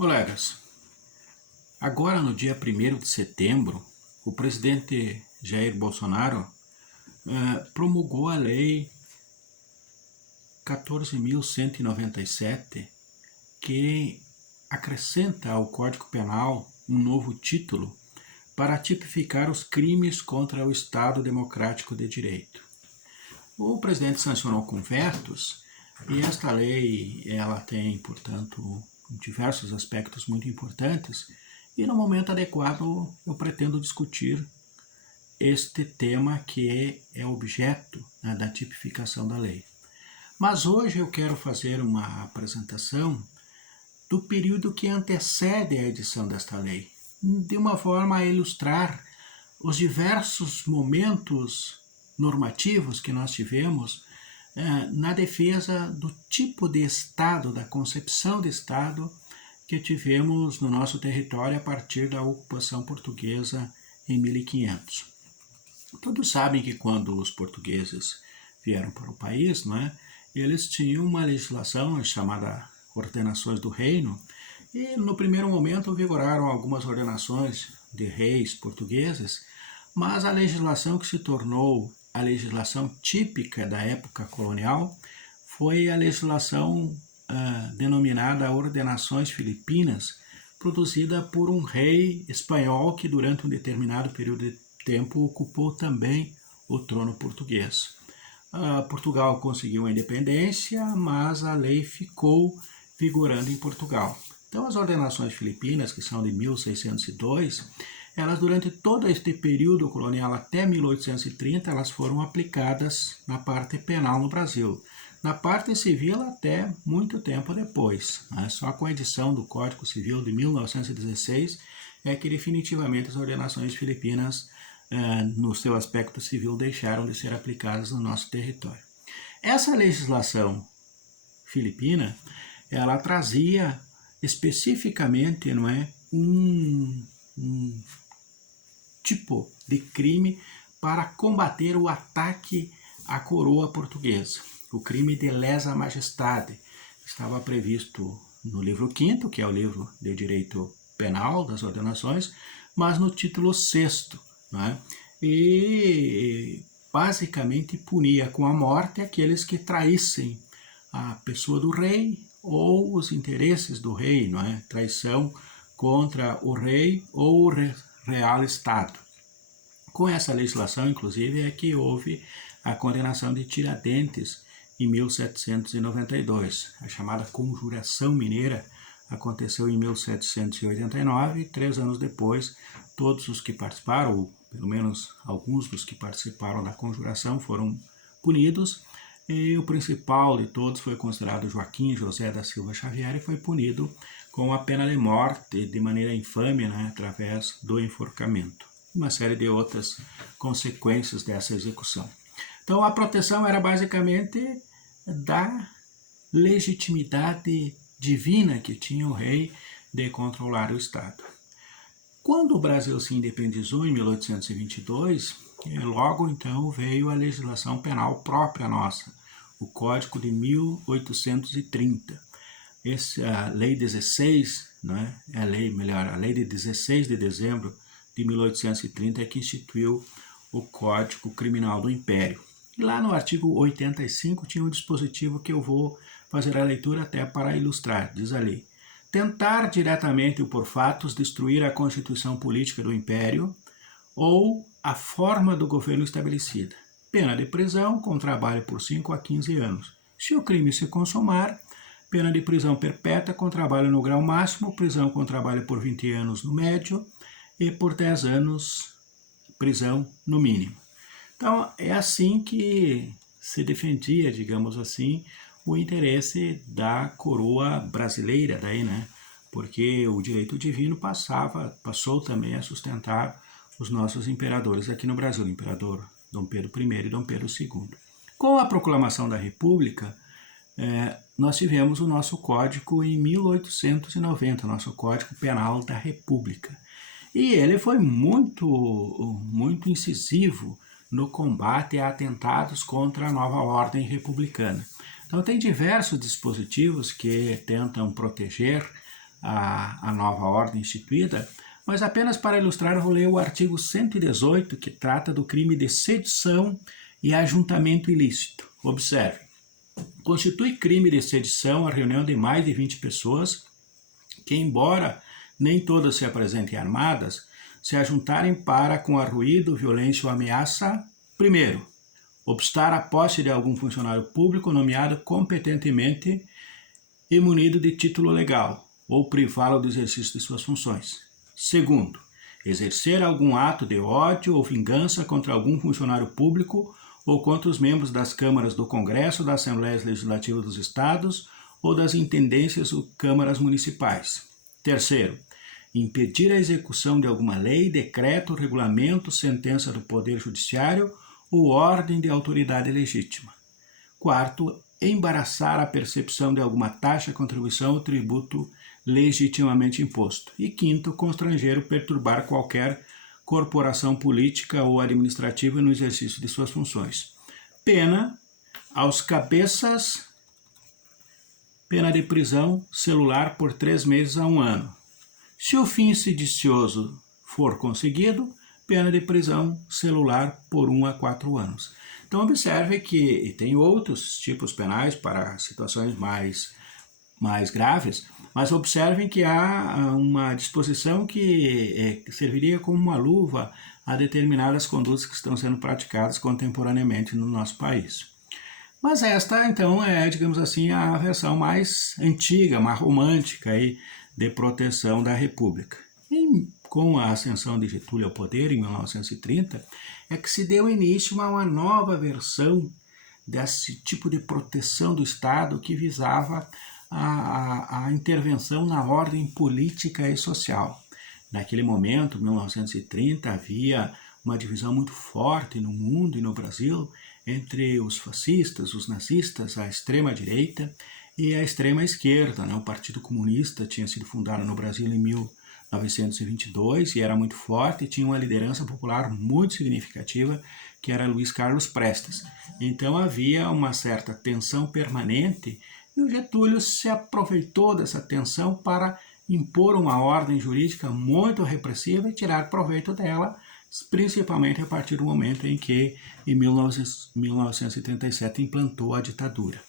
Colegas, agora no dia 1º de setembro, o presidente Jair Bolsonaro promulgou a Lei 14.197, que acrescenta ao Código Penal um novo título para tipificar os crimes contra o Estado Democrático de Direito. O presidente sancionou com vetos e esta lei ela tem, portanto, diversos aspectos muito importantes e no momento adequado eu pretendo discutir este tema que é objeto da tipificação da lei. Mas hoje eu quero fazer uma apresentação do período que antecede a edição desta lei, de uma forma a ilustrar os diversos momentos normativos que nós tivemos na defesa do tipo de Estado, da concepção de Estado que tivemos no nosso território a partir da ocupação portuguesa em 1500. Todos sabem que quando os portugueses vieram para o país, eles tinham uma legislação chamada Ordenações do Reino, e no primeiro momento vigoraram algumas ordenações de reis portugueses, mas a legislação que se tornou a legislação típica da época colonial foi a legislação denominada Ordenações Filipinas, produzida por um rei espanhol que durante um determinado período de tempo ocupou também o trono português. Portugal conseguiu a independência, mas a lei ficou vigorando em Portugal. Então as ordenações filipinas, que são de 1602, elas durante todo este período colonial até 1830, elas foram aplicadas na parte penal no Brasil. Na parte civil até muito tempo depois. Só com a edição do Código Civil de 1916 é que definitivamente as ordenações filipinas, no seu aspecto civil, deixaram de ser aplicadas no nosso território. Essa legislação filipina, ela trazia especificamente um tipo de crime para combater o ataque à coroa portuguesa. O crime de lesa majestade estava previsto no livro 5º, que é o livro de direito penal das ordenações, mas no título 6º, e basicamente punia com a morte aqueles que traíssem a pessoa do rei ou os interesses do rei, traição contra o rei ou o real Estado. Com essa legislação, inclusive, é que houve a condenação de Tiradentes em 1792. A chamada Conjuração Mineira aconteceu em 1789 e 3 anos depois, todos os que participaram, ou pelo menos alguns dos que participaram da conjuração, foram punidos, e o principal de todos foi considerado Joaquim José da Silva Xavier e foi punido com a pena de morte de maneira infame, através do enforcamento. Uma série de outras consequências dessa execução. Então a proteção era basicamente da legitimidade divina que tinha o rei de controlar o Estado. Quando o Brasil se independizou em 1822, logo então veio a legislação penal própria nossa, o Código de 1830. A Lei 16, a Lei de 16 de dezembro de 1830 é que instituiu o Código Criminal do Império. E lá no artigo 85 tinha um dispositivo que eu vou fazer a leitura até para ilustrar. Diz ali: tentar diretamente ou por fatos destruir a constituição política do Império ou a forma do governo estabelecida. Pena de prisão com trabalho por 5 a 15 anos. Se o crime se consumar, pena de prisão perpétua com trabalho no grau máximo, prisão com trabalho por 20 anos no médio e por 10 anos prisão no mínimo. Então é assim que se defendia, digamos assim, o interesse da coroa brasileira, porque o direito divino passou também a sustentar os nossos imperadores aqui no Brasil, o imperador Dom Pedro I e Dom Pedro II. Com a proclamação da República, nós tivemos o nosso código em 1890, nosso Código Penal da República. E ele foi muito incisivo no combate a atentados contra a nova ordem republicana. Então tem diversos dispositivos que tentam proteger a nova ordem instituída, mas apenas para ilustrar eu vou ler o artigo 118, que trata do crime de sedição e ajuntamento ilícito. Observe. Constitui crime de sedição a reunião de mais de 20 pessoas que, embora nem todas se apresentem armadas, se ajuntarem para, com arruído, violência ou ameaça, primeiro, obstar a posse de algum funcionário público nomeado competentemente e munido de título legal, ou privá-lo do exercício de suas funções. Segundo, exercer algum ato de ódio ou vingança contra algum funcionário público ou contra os membros das câmaras do Congresso, das Assembleias Legislativas dos Estados ou das intendências ou câmaras municipais. Terceiro, impedir a execução de alguma lei, decreto, regulamento, sentença do Poder Judiciário ou ordem de autoridade legítima. Quarto, embaraçar a percepção de alguma taxa, contribuição ou tributo legitimamente imposto. E quinto, constranger ou perturbar qualquer corporação política ou administrativa no exercício de suas funções. Pena aos cabeças, pena de prisão celular por 3 meses a 1 ano. Se o fim sedicioso for conseguido, pena de prisão celular por 1 a 4 anos. Então observe que tem outros tipos penais para situações mais graves, mas observem que há uma disposição que serviria como uma luva a determinadas condutas que estão sendo praticadas contemporaneamente no nosso país. Mas esta, então, é, digamos assim, a versão mais antiga, mais romântica aí, de proteção da República. E com a ascensão de Getúlio ao poder, em 1930, é que se deu início a uma nova versão desse tipo de proteção do Estado que visava a intervenção na ordem política e social. Naquele momento, 1930, havia uma divisão muito forte no mundo e no Brasil entre os fascistas, os nazistas, a extrema-direita e a extrema-esquerda. O Partido Comunista tinha sido fundado no Brasil em 1922 e era muito forte e tinha uma liderança popular muito significativa, que era Luiz Carlos Prestes. Então havia uma certa tensão permanente e o Getúlio se aproveitou dessa tensão para impor uma ordem jurídica muito repressiva e tirar proveito dela, principalmente a partir do momento em que, em 1937, implantou a ditadura.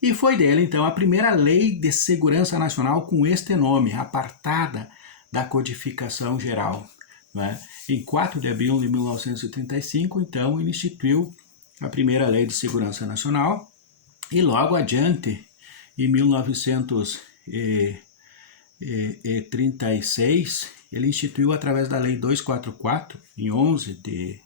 E foi dele, então, a primeira Lei de Segurança Nacional com este nome, apartada da codificação geral. Né? Em 4 de abril de 1935, então, instituiu a primeira Lei de Segurança Nacional e logo adiante, em 1936, ele instituiu através da Lei 244, em 11 de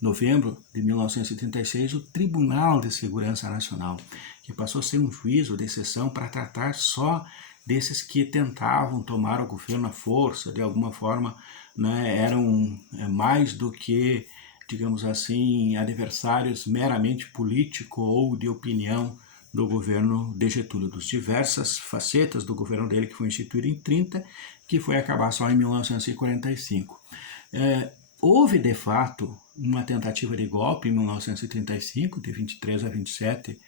novembro de 1936, o Tribunal de Segurança Nacional, que passou a ser um juízo de exceção para tratar só desses que tentavam tomar o governo à força, de alguma forma, né, eram mais do que, digamos assim, adversários meramente político ou de opinião do governo de Getúlio, das diversas facetas do governo dele, que foi instituído em 30, que foi acabar só em 1945. Houve, de fato, uma tentativa de golpe em 1935, de 23 a 27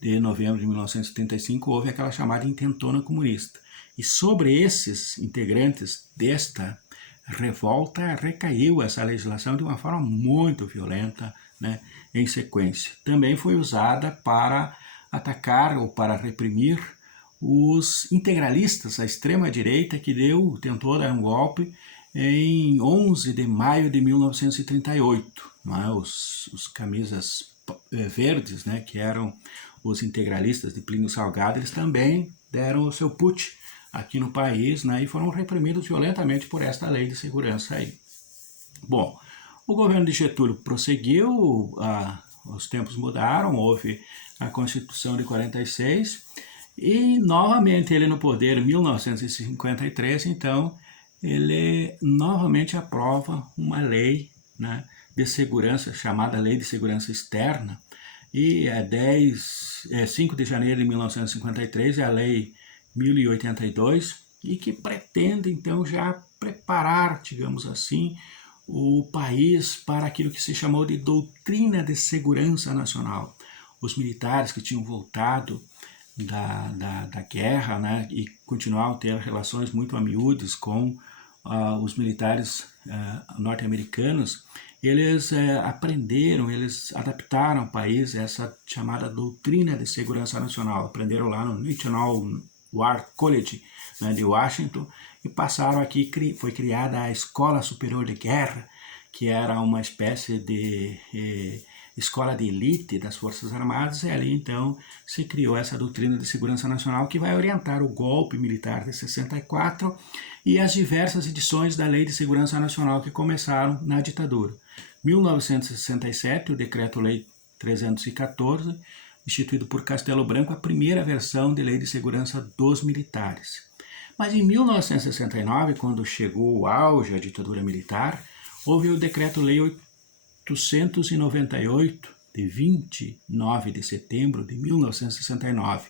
de novembro de 1935, houve aquela chamada intentona comunista. E sobre esses integrantes desta revolta recaiu essa legislação de uma forma muito violenta, né, em sequência. Também foi usada para atacar ou para reprimir os integralistas, a extrema-direita, que tentou dar um golpe em 11 de maio de 1938. Não é? Os camisas verdes, né, que eram os integralistas de Plínio Salgado, eles também deram o seu putsch aqui no país, né, e foram reprimidos violentamente por esta lei de segurança aí. Bom, o governo de Getúlio prosseguiu, os tempos mudaram, houve a Constituição de 46 e novamente ele no poder em 1953, então ele novamente aprova uma lei, né, de segurança, chamada Lei de Segurança Externa, e 5 de janeiro de 1953 é a Lei 1082, e que pretende então já preparar, digamos assim, o país para aquilo que se chamou de Doutrina de Segurança Nacional. Os militares que tinham voltado da guerra, né, e continuaram a ter relações muito amiúdas com os militares norte-americanos, eles aprenderam, eles adaptaram ao país essa chamada doutrina de segurança nacional. Aprenderam lá no National War College, né, de Washington, e passaram aqui, foi criada a Escola Superior de Guerra, que era uma espécie de escola de elite das Forças Armadas, e ali então se criou essa doutrina de segurança nacional que vai orientar o golpe militar de 64 e as diversas edições da Lei de Segurança Nacional que começaram na ditadura. 1967, o Decreto-Lei 314, instituído por Castelo Branco, a primeira versão de Lei de Segurança dos Militares. Mas em 1969, quando chegou o auge da ditadura militar, houve o Decreto-Lei 898, de 29 de setembro de 1969,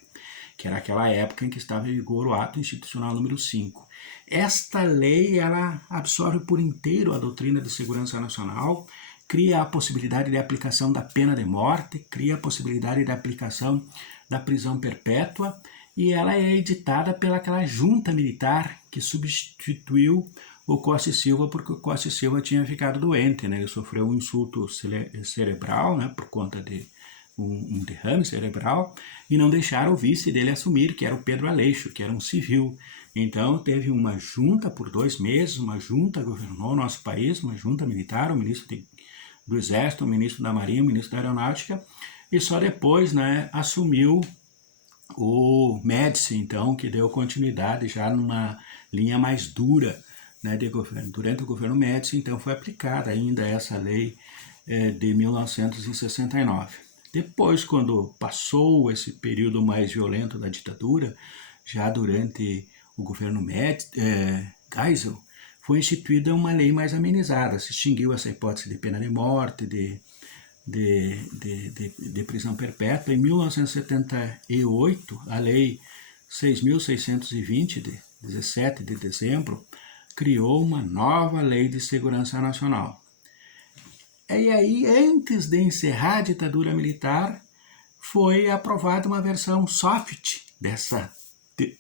que era aquela época em que estava em vigor o Ato Institucional número 5. Esta lei, ela absorve por inteiro a doutrina de segurança nacional, cria a possibilidade de aplicação da pena de morte, cria a possibilidade de aplicação da prisão perpétua, e ela é editada pelaquela junta militar que substituiu o Costa e Silva, porque o Costa e Silva tinha ficado doente, né? Ele sofreu um insulto cerebral, né? Por conta de um derrame cerebral, e não deixaram o vice dele assumir, que era o Pedro Aleixo, que era um civil. Então teve uma junta por 2 meses, uma junta governou o nosso país, uma junta militar, o ministro do Exército, o ministro da Marinha, o ministro da Aeronáutica, e só depois, né, assumiu o Médici, então, que deu continuidade já numa linha mais dura, né, de governo. Durante o governo Médici, então, foi aplicada ainda essa lei de 1969. Depois, quando passou esse período mais violento da ditadura, já durante o governo Geisel, foi instituída uma lei mais amenizada, se extinguiu essa hipótese de pena de morte, de prisão perpétua. Em 1978, a Lei 6.620, de 17 de dezembro, criou uma nova Lei de Segurança Nacional. E aí, antes de encerrar a ditadura militar, foi aprovada uma versão soft dessa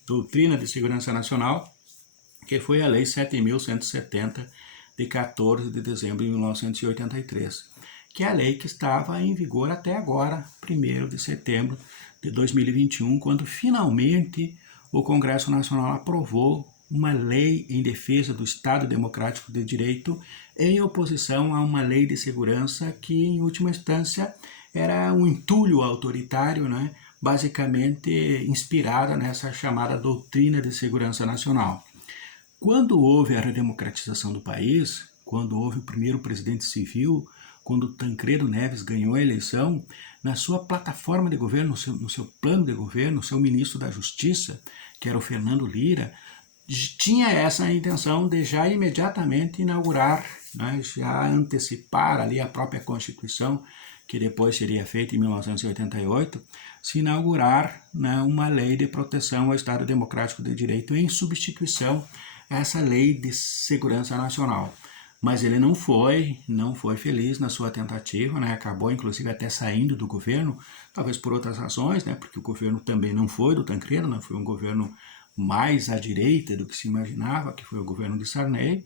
doutrina de segurança nacional, que foi a Lei 7.170, de 14 de dezembro de 1983, que é a lei que estava em vigor até agora, 1º de setembro de 2021, quando finalmente o Congresso Nacional aprovou uma lei em defesa do Estado Democrático de Direito, em oposição a uma lei de segurança que, em última instância, era um entulho autoritário, né? Basicamente inspirada nessa chamada doutrina de segurança nacional. Quando houve a redemocratização do país, quando houve o primeiro presidente civil, quando Tancredo Neves ganhou a eleição, na sua plataforma de governo, no seu plano de governo, o seu ministro da Justiça, que era o Fernando Lira, tinha essa intenção de já imediatamente inaugurar, né, já antecipar ali a própria Constituição, que depois seria feita em 1988, se inaugurar, né, uma lei de proteção ao Estado Democrático de Direito em substituição a essa lei de segurança nacional. Mas ele não foi feliz na sua tentativa, né? Acabou inclusive até saindo do governo, talvez por outras razões, né? Porque o governo também não foi do Tancredo, né? Foi um governo mais à direita do que se imaginava, que foi o governo de Sarney,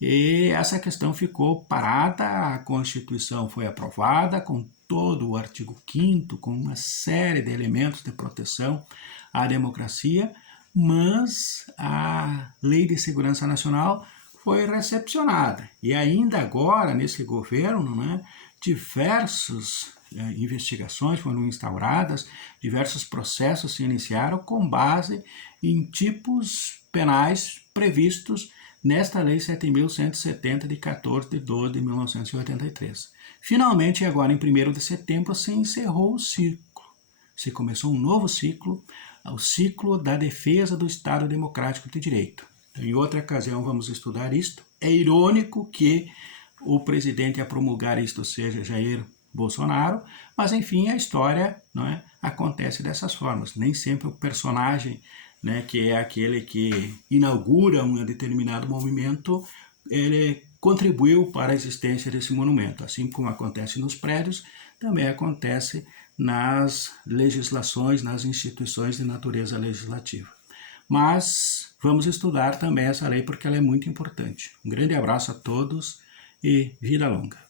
e essa questão ficou parada. A Constituição foi aprovada com todo o artigo 5º, com uma série de elementos de proteção à democracia, mas a Lei de Segurança Nacional foi recepcionada. E ainda agora, nesse governo, né, diversas investigações foram instauradas, diversos processos se iniciaram com base em tipos penais previstos nesta Lei 7.170, de 14 de 12 de 1983. Finalmente, agora em 1º de setembro, se encerrou o ciclo. Se começou um novo ciclo, o ciclo da defesa do Estado Democrático de Direito. Em outra ocasião vamos estudar isto. É irônico que o presidente a promulgar isto seja Jair Bolsonaro, mas enfim, a história, não é, acontece dessas formas. Nem sempre o personagem, né, que é aquele que inaugura um determinado movimento, ele contribuiu para a existência desse monumento. Assim como acontece nos prédios, também acontece nas legislações, nas instituições de natureza legislativa. Mas vamos estudar também essa lei porque ela é muito importante. Um grande abraço a todos e vida longa.